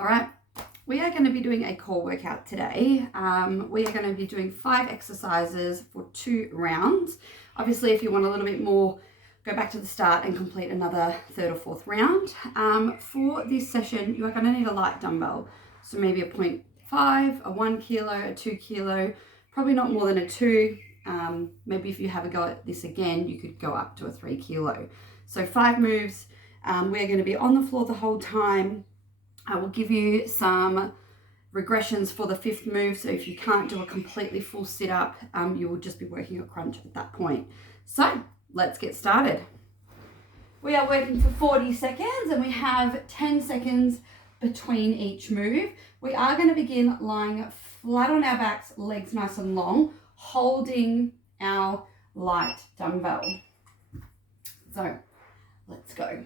All right, we are going to be doing a core workout today. We are going to be doing 5 exercises for 2 rounds. Obviously, if you want a little bit more, go back to the start and complete another 3rd or 4th round. For this session, you are going to need a light dumbbell. So maybe a 0.5, a 1 kilo, a 2 kilo, probably not more than a 2. Maybe if you have a go at this again, you could go up to a 3 kilo. So 5 moves. We're going to be on the floor the whole time. I will give you some regressions for the 5th move. So if you can't do a completely full sit up, you will just be working a crunch at that point. So let's get started. We are working for 40 seconds and we have 10 seconds between each move. We are going to begin lying flat on our backs, legs nice and long, holding our light dumbbell. So let's go.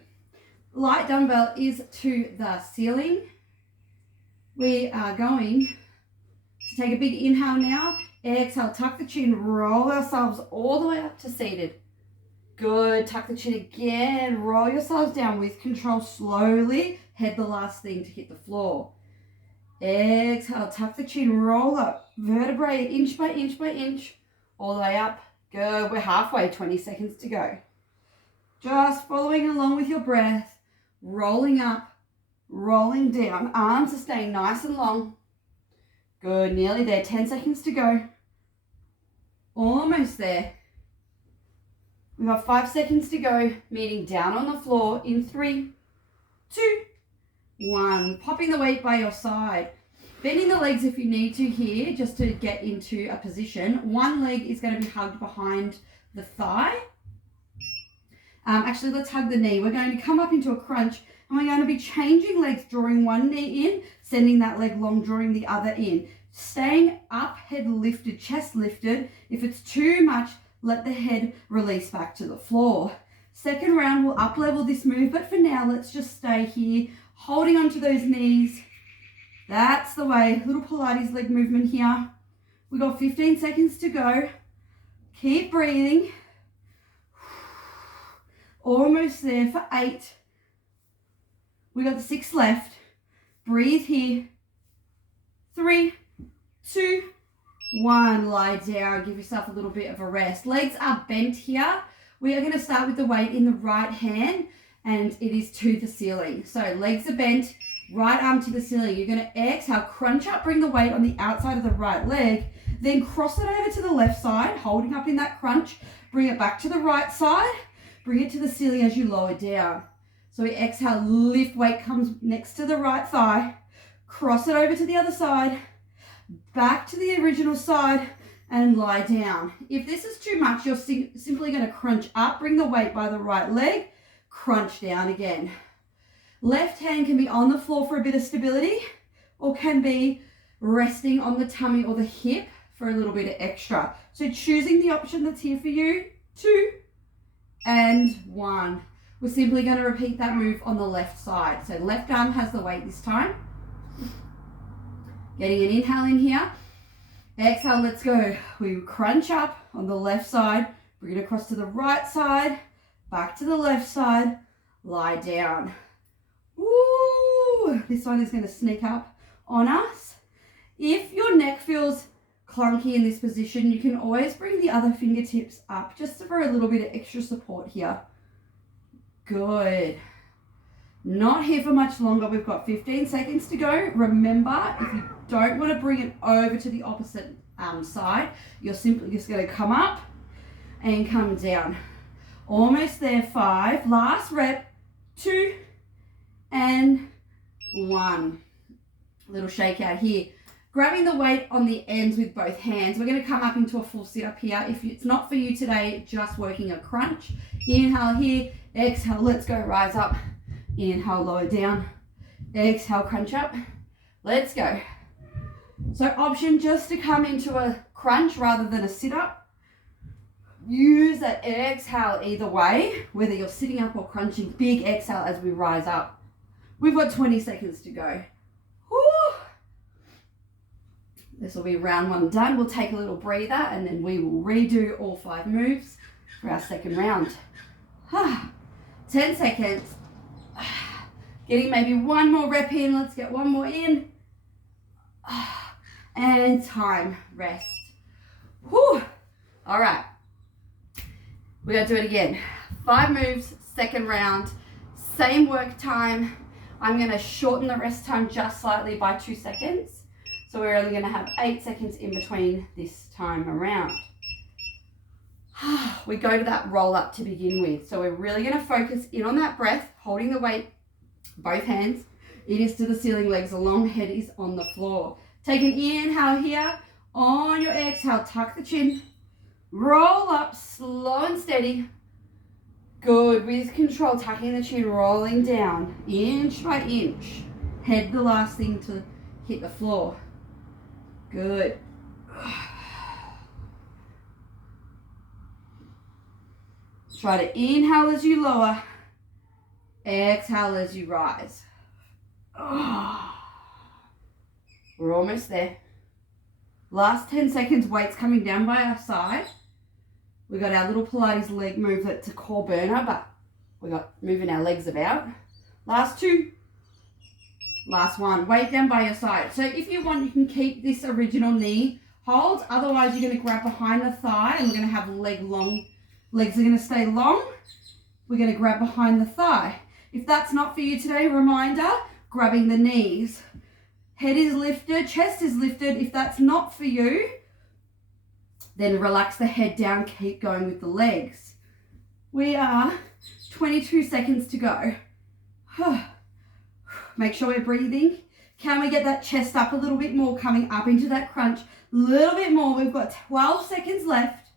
Light dumbbell is to the ceiling. We are going to take a big inhale now. Exhale, tuck the chin, roll ourselves all the way up to seated. Good, tuck the chin again, roll yourselves down with control slowly. Head the last thing to hit the floor. Exhale, tuck the chin, roll up, vertebrae inch by inch by inch, all the way up. Good, we're halfway, 20 seconds to go. Just following along with your breath. Rolling up, rolling down. Arms are staying nice and long. Good, nearly there. 10 seconds to go. Almost there. We've got 5 seconds to go. Meeting down on the floor in 3, 2, 1. Popping the weight by your side. Bending the legs if you need to here, just to get into a position. One leg is going to be hugged behind the thigh. Actually, let's hug the knee. We're going to come up into a crunch and we're going to be changing legs, drawing one knee in, sending that leg long, drawing the other in. Staying up, head lifted, chest lifted. If it's too much, let the head release back to the floor. Second round, we'll up level this move, but for now, let's just stay here, holding onto those knees. That's the way. Little Pilates leg movement here. We've got 15 seconds to go. Keep breathing. Almost there for 8. We got 6 left. Breathe here. 3, 2, 1. Lie down. Give yourself a little bit of a rest. Legs are bent here. We are going to start with the weight in the right hand and it is to the ceiling. So legs are bent, right arm to the ceiling. You're going to exhale, crunch up, bring the weight on the outside of the right leg, then cross it over to the left side, holding up in that crunch. Bring it back to the right side. Bring it to the ceiling as you lower down. So we exhale, lift, weight comes next to the right thigh. Cross it over to the other side. Back to the original side and lie down. If this is too much, you're simply going to crunch up, bring the weight by the right leg, crunch down again. Left hand can be on the floor for a bit of stability or can be resting on the tummy or the hip for a little bit of extra. So choosing the option that's here for you. 2 and 1. We're simply going to repeat that move on the left side. So left arm has the weight this time. Getting an inhale in here. Exhale, let's go. We crunch up on the left side. Bring it across to the right side. Back to the left side. Lie down. Woo! This one is going to sneak up on us. If your neck feels clunky in this position, you can always bring the other fingertips up just for a little bit of extra support here. Good. Not here for much longer. We've got 15 seconds to go. Remember, if you don't want to bring it over to the opposite side, you're simply just going to come up and come down. Almost there. 5. Last rep. 2 and 1. Little shake out here. Grabbing the weight on the ends with both hands. We're going to come up into a full sit-up here. If it's not for you today, just working a crunch. Inhale here. Exhale. Let's go. Rise up. Inhale. Lower down. Exhale. Crunch up. Let's go. So option just to come into a crunch rather than a sit-up. Use that exhale either way, whether you're sitting up or crunching. Big exhale as we rise up. We've got 20 seconds to go. Woo! This will be round 1 done. We'll take a little breather and then we will redo all 5 moves for our second round. 10 seconds. Getting maybe one more rep in. Let's get one more in. And time, rest. Whew. All right. We're going to do it again. 5 moves, second round. Same work time. I'm going to shorten the rest time just slightly by 2 seconds. So we're only going to have 8 seconds in between this time around. We go to that roll up to begin with. So we're really going to focus in on that breath, holding the weight, both hands. It is to the ceiling, legs along, head is on the floor. Take an inhale here. On your exhale, tuck the chin. Roll up, slow and steady. Good, with control, tucking the chin, rolling down, inch by inch. Head the last thing to hit the floor. Good. Try to inhale as you lower, exhale as you rise. We're almost there. Last 10 seconds, weights coming down by our side. We got our little Pilates leg move that's a core burner, but we got moving our legs about. Last 2. Last 1. Weight down by your side. So if you want, you can keep this original knee hold. Otherwise, you're going to grab behind the thigh and we're going to have legs are going to stay long. We're going to grab behind the thigh. If that's not for you today, reminder, grabbing the knees. Head is lifted, chest is lifted. If that's not for you, then relax the head down, keep going with the legs. We are 22 seconds to go. Make sure we're breathing. Can we get that chest up a little bit more, coming up into that crunch? A little bit more. We've got 12 seconds left.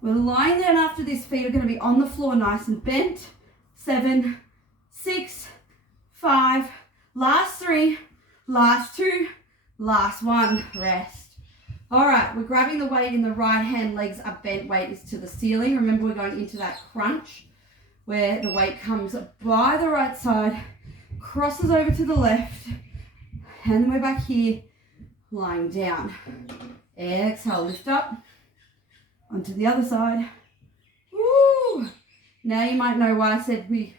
We're lying down after this. Feet are going to be on the floor nice and bent. 7, 6, 5, last 3, last 2, last 1, rest. All right, we're grabbing the weight in the right hand, legs are bent, weight is to the ceiling. Remember, we're going into that crunch where the weight comes by the right side, crosses over to the left, and then we're back here, lying down. Exhale, lift up, onto the other side. Woo! Now you might know why I said we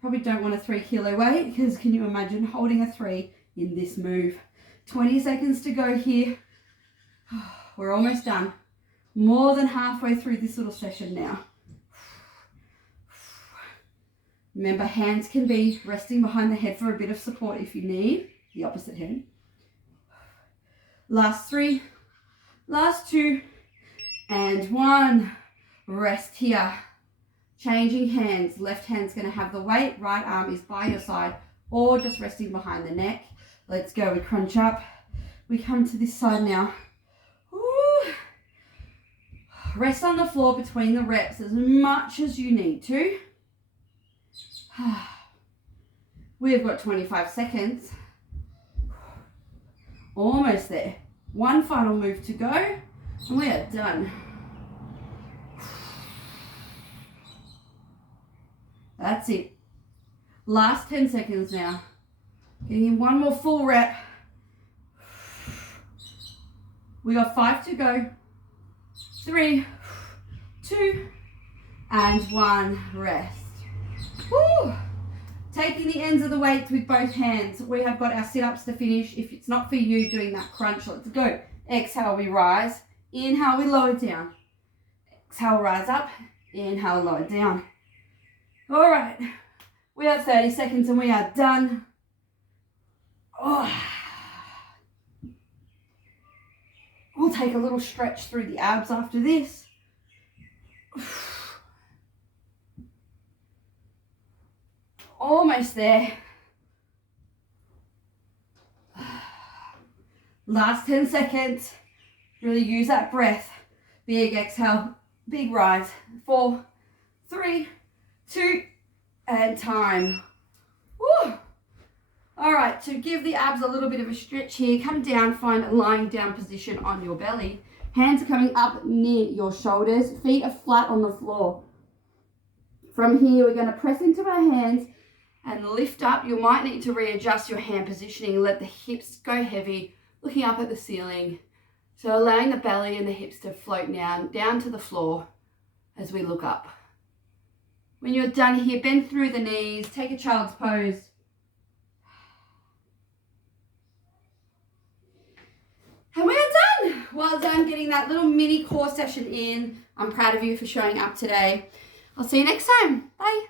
probably don't want a 3 kilo weight, because can you imagine holding a 3 in this move? 20 seconds to go here. We're almost done. More than halfway through this little session now. Remember, hands can be resting behind the head for a bit of support if you need. The opposite hand. Last 3, last 2, and 1. Rest here. Changing hands. Left hand's going to have the weight. Right arm is by your side or just resting behind the neck. Let's go. We crunch up. We come to this side now. Woo. Rest on the floor between the reps as much as you need to. We've got 25 seconds. Almost there. One final move to go and we are done. That's it. Last 10 seconds now. Getting in one more full rep. We got 5 to go. 3, 2, and 1. Rest. Woo! Taking the ends of the weights with both hands. We have got our sit-ups to finish. If it's not for you doing that crunch, let's go. Exhale, we rise. Inhale, we lower down. Exhale, rise up. Inhale, lower down. All right. We have 30 seconds and we are done. Oh. We'll take a little stretch through the abs after this. Almost there. Last 10 seconds. Really use that breath. Big exhale, big rise. 4, 3, 2, and time. Woo! All right, to give the abs a little bit of a stretch here, come down, find a lying down position on your belly. Hands are coming up near your shoulders. Feet are flat on the floor. From here, we're going to press into our hands and lift up. You might need to readjust your hand positioning. Let the hips go heavy, looking up at the ceiling. So allowing the belly and the hips to float down to the floor as we look up. When you're done here, bend through the knees, take a child's pose. well done getting that little mini core session in. I'm proud of you for showing up today. I'll see you next time. Bye.